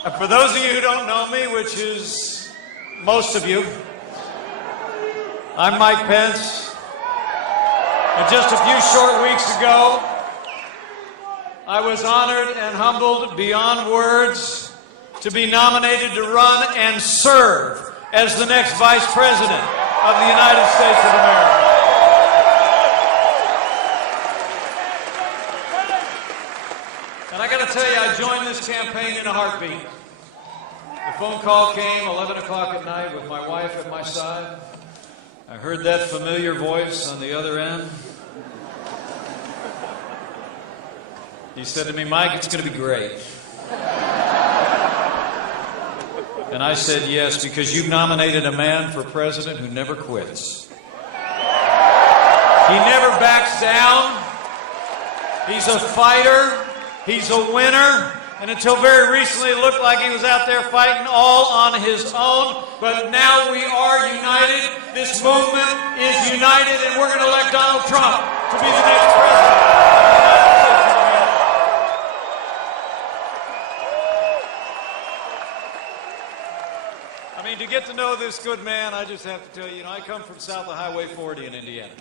For those of you who don't know me, which is most of you, I'm Mike Pence. And just a few short weeks ago, I was honored and humbled beyond words to be nominated to run and serve as the next Vice President of the United States of America. And I got to tell you, I joined this campaign in a heartbeat. The phone call came 11 o'clock at night with my wife at my side. I heard that familiar voice on the other end. He said to me, "Mike, it's going to be great." And I said, "Yes, because you've nominated a man for president who never quits. He never backs down. He's a fighter. He's a winner. And until very recently, it looked like he was out there fighting all on his own. But now we are united. This movement is united, and we're going to elect Donald Trump to be the next president of the United States of America. I mean, to get to know this good man, I just have to tell you, I come from south of Highway 40 in Indiana.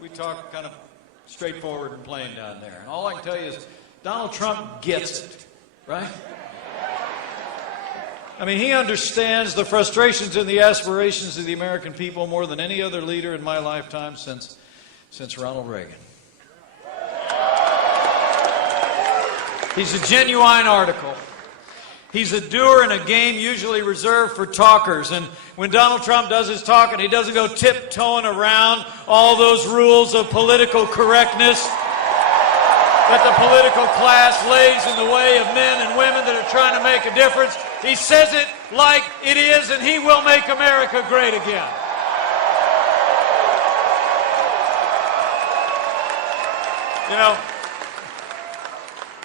We talk kind of straightforward and plain down there. And all I can tell you is Donald Trump gets it, right? I mean, he understands the frustrations and the aspirations of the American people more than any other leader in my lifetime since Ronald Reagan. He's a genuine article. He's a doer in a game usually reserved for talkers. And when Donald Trump does his talking, he doesn't go tiptoeing around all those rules of political correctness that the political class lays in the way of men and women that are trying to make a difference. He says it like it is, and he will make America great again. You know,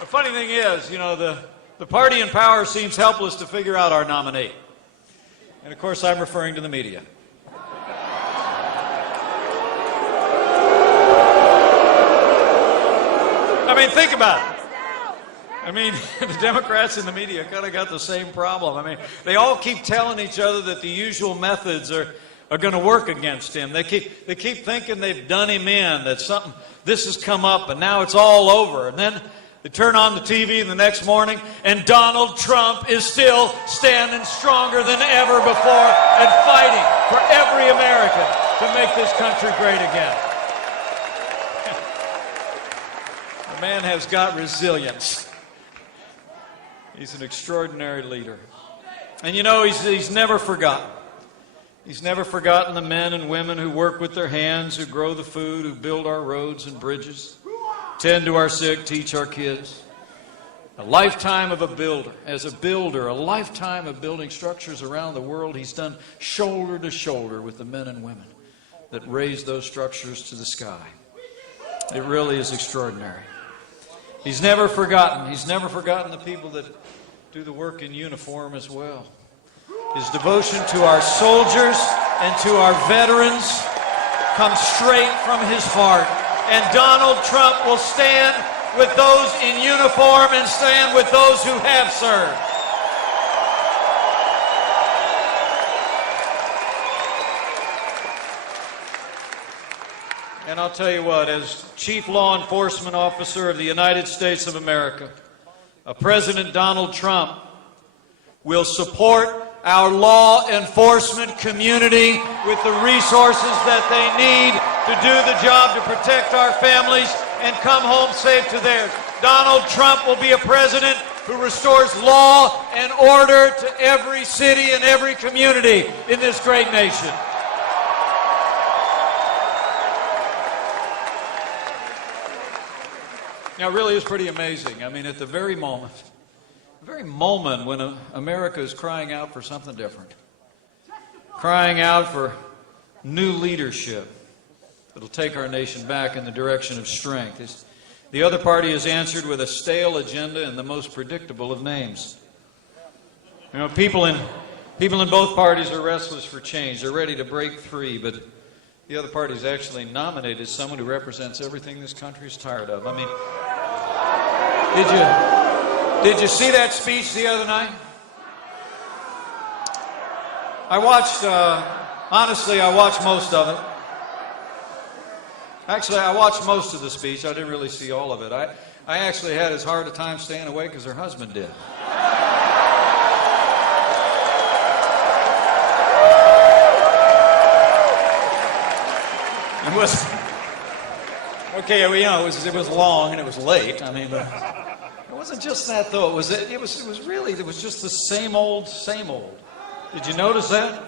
the funny thing is, the party in power seems helpless to figure out our nominee. And of course, I'm referring to the media. I mean, think about it. I mean, the Democrats and the media kind of got the same problem. I mean, they all keep telling each other that the usual methods are going to work against him. They keep thinking they've done him in, that this has come up and now it's all over. And then they turn on the TV the next morning and Donald Trump is still standing stronger than ever before and fighting for every American to make this country great again. The man has got resilience. He's an extraordinary leader. And he's never forgotten. He's never forgotten the men and women who work with their hands, who grow the food, who build our roads and bridges, tend to our sick, teach our kids. A lifetime of a builder. As a builder, a lifetime of building structures around the world, he's done shoulder to shoulder with the men and women that raise those structures to the sky. It really is extraordinary. He's never forgotten. He's never forgotten the people that do the work in uniform as well. His devotion to our soldiers and to our veterans comes straight from his heart. And Donald Trump will stand with those in uniform and stand with those who have served. And I'll tell you what, as Chief Law Enforcement Officer of the United States of America, President Donald Trump will support our law enforcement community with the resources that they need to do the job to protect our families and come home safe to theirs. Donald Trump will be a president who restores law and order to every city and every community in this great nation. Now, it really is pretty amazing. I mean, at the very moment when America is crying out for something different, crying out for new leadership that'll take our nation back in the direction of strength, the other party has answered with a stale agenda and the most predictable of names. People in both parties are restless for change. They're ready to break free, but the other party's actually nominated someone who represents everything this country is tired of. I mean, Did you see that speech the other night? I watched, honestly, I watched most of it. Actually, I watched most of the speech. I didn't really see all of it. I actually had as hard a time staying awake as her husband did. It was, okay, you know, it was long and it was late. I mean, but it wasn't just that though. It was just the same old, same old. Did you notice that?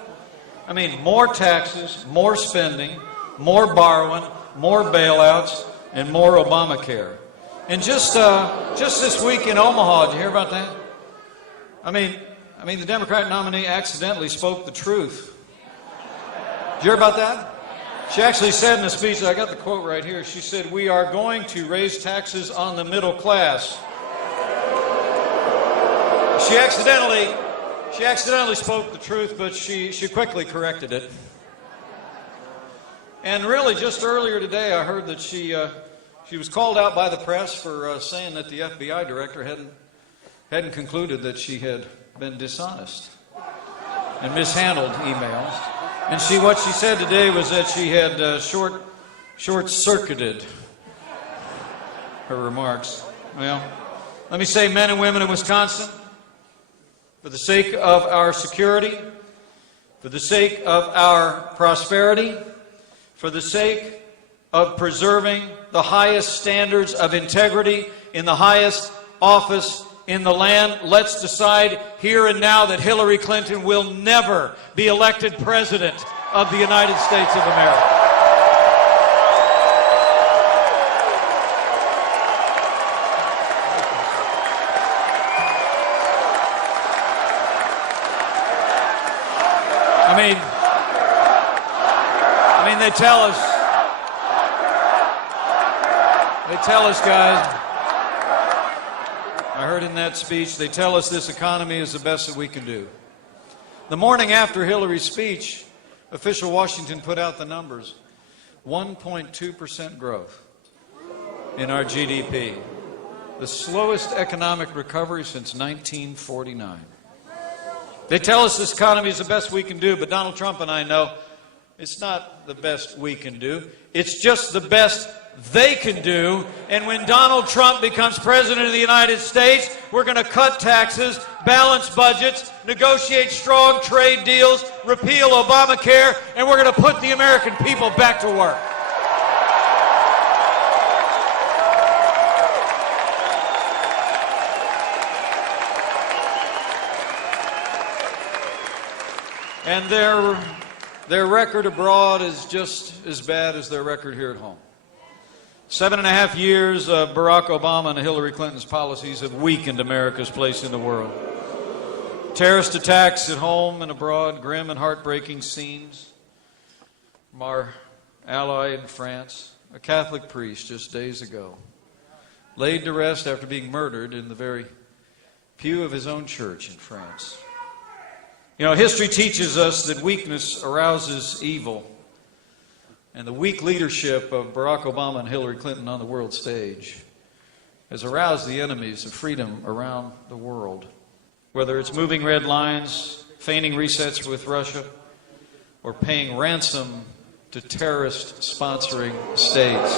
I mean, more taxes, more spending, more borrowing, more bailouts, and more Obamacare. And just this week in Omaha, did you hear about that? I mean, the Democratic nominee accidentally spoke the truth. Did you hear about that? She actually said in the speech, I got the quote right here, she said, "We are going to raise taxes on the middle class." She accidentally spoke the truth, but she quickly corrected it. And really, just earlier today, I heard that she was called out by the press for saying that the FBI director hadn't concluded that she had been dishonest and mishandled emails. And what she said today was that she had short-circuited her remarks. Well, let me say, men and women in Wisconsin, for the sake of our security, for the sake of our prosperity, for the sake of preserving the highest standards of integrity in the highest office in the land, let's decide here and now that Hillary Clinton will never be elected president of the United States of America. I mean, they tell us, guys, I heard in that speech, they tell us this economy is the best that we can do. The morning after Hillary's speech, official Washington put out the numbers. 1.2% growth in our GDP. The slowest economic recovery since 1949. They tell us this economy is the best we can do, but Donald Trump and I know it's not the best we can do. It's just the best they can do. And when Donald Trump becomes president of the United States, we're going to cut taxes, balance budgets, negotiate strong trade deals, repeal Obamacare, and we're going to put the American people back to work. And their record abroad is just as bad as their record here at home. 7.5 years of Barack Obama and Hillary Clinton's policies have weakened America's place in the world. Terrorist attacks at home and abroad, grim and heartbreaking scenes from our ally in France. A Catholic priest just days ago laid to rest after being murdered in the very pew of his own church in France. You know, history teaches us that weakness arouses evil. And the weak leadership of Barack Obama and Hillary Clinton on the world stage has aroused the enemies of freedom around the world. Whether it's moving red lines, feigning resets with Russia, or paying ransom to terrorist-sponsoring states.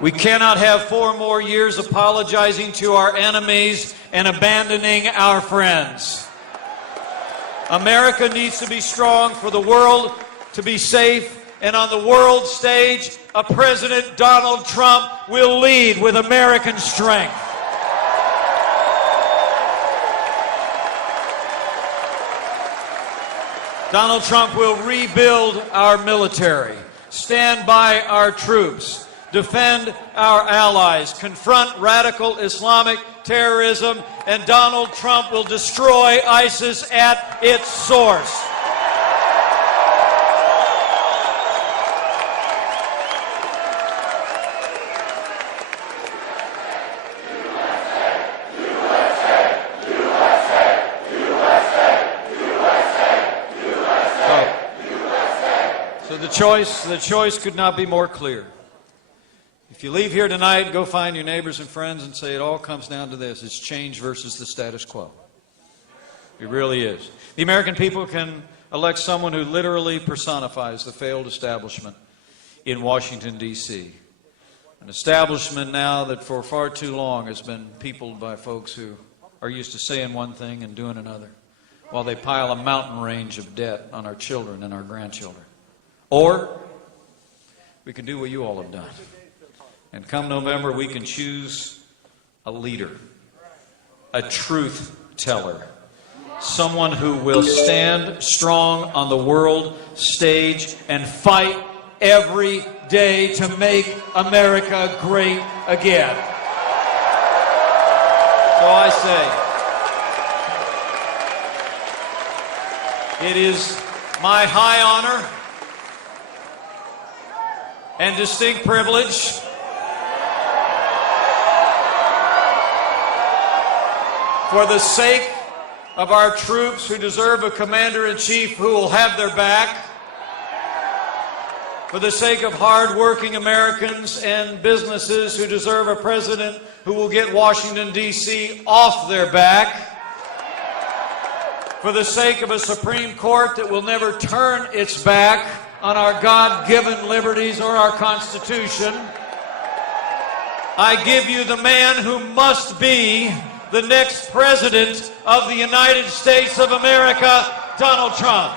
We cannot have 4 more years apologizing to our enemies and abandoning our friends. America needs to be strong for the world to be safe, and on the world stage, a President Donald Trump will lead with American strength. Donald Trump will rebuild our military, stand by our troops, defend our allies, confront radical Islamic terrorism, and Donald Trump will destroy ISIS at its source. So the choice could not be more clear. If you leave here tonight, go find your neighbors and friends and say it all comes down to this. It's change versus the status quo. It really is. The American people can elect someone who literally personifies the failed establishment in Washington, D.C. An establishment now that for far too long has been peopled by folks who are used to saying one thing and doing another, while they pile a mountain range of debt on our children and our grandchildren. Or we can do what you all have done. And come November, we can choose a leader, a truth teller, someone who will stand strong on the world stage and fight every day to make America great again. So I say, it is my high honor and distinct privilege for the sake of our troops who deserve a commander-in-chief who will have their back, for the sake of hard-working Americans and businesses who deserve a president who will get Washington, D.C. off their back, for the sake of a Supreme Court that will never turn its back on our God-given liberties or our Constitution, I give you the man who must be the next President of the United States of America, Donald Trump.